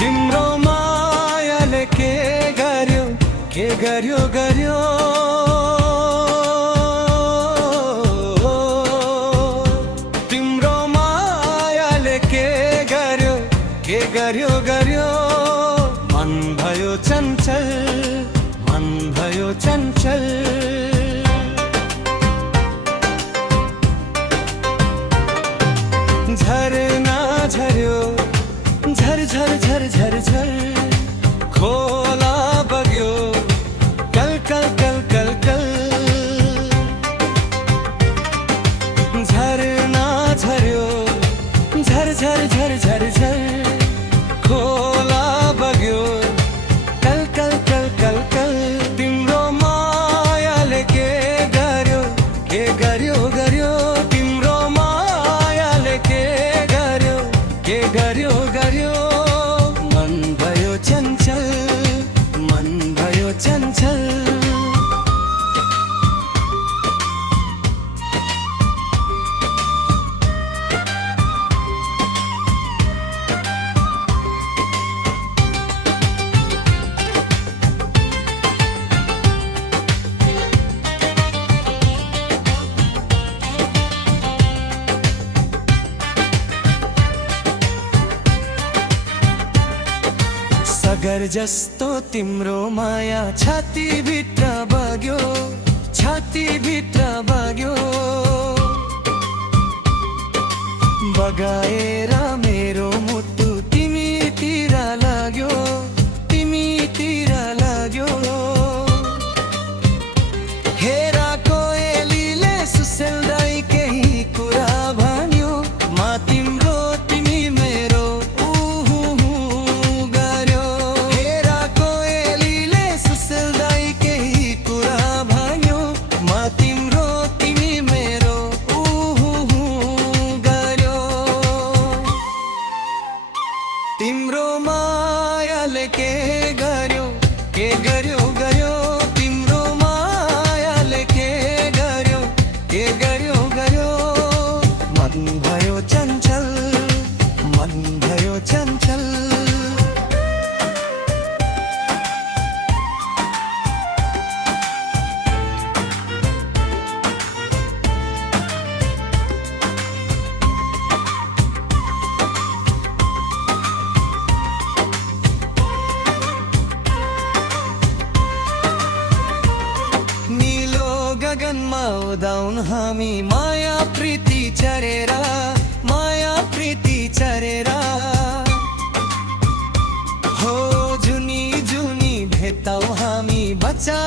तिम्रो मायाले के गर्यो गर्यो तिम्रो मायाले के गर्यो मन भयो चञ्चल झरना झर्यो झर झर झर झर झर खोला बग्यो कल कल कल कल कल झरना झर्यो झर झर झर झर झर खोला बग्यो कल कल कल कल कल तिम्रो मायाले के गर्यो तिम्रो मायाले के गर्यो मन भयो चञ्चल सागर जस्तो तिम्रो माया छाती भित्र बग्यो बगाएर मेरो मुटु तिमीतिर लाग्यो हेरा कोएलीले सुसेल्दै केही कुरा भन्यो म तिम्रो तिमी मेरो गर्यो हेरा कोएलीले सुसेल्दै केही कुरा भन्यो म तिम्रो तिमी मेरो गर्यो तिम्रो मायाले के गर्यो तिम्रो मायाले के गर्यो मन भयो चञ्चल गगनमा उदाउन हामी माया प्रीति चरेर हो जुनी भेट्टाउ हामी बच्चा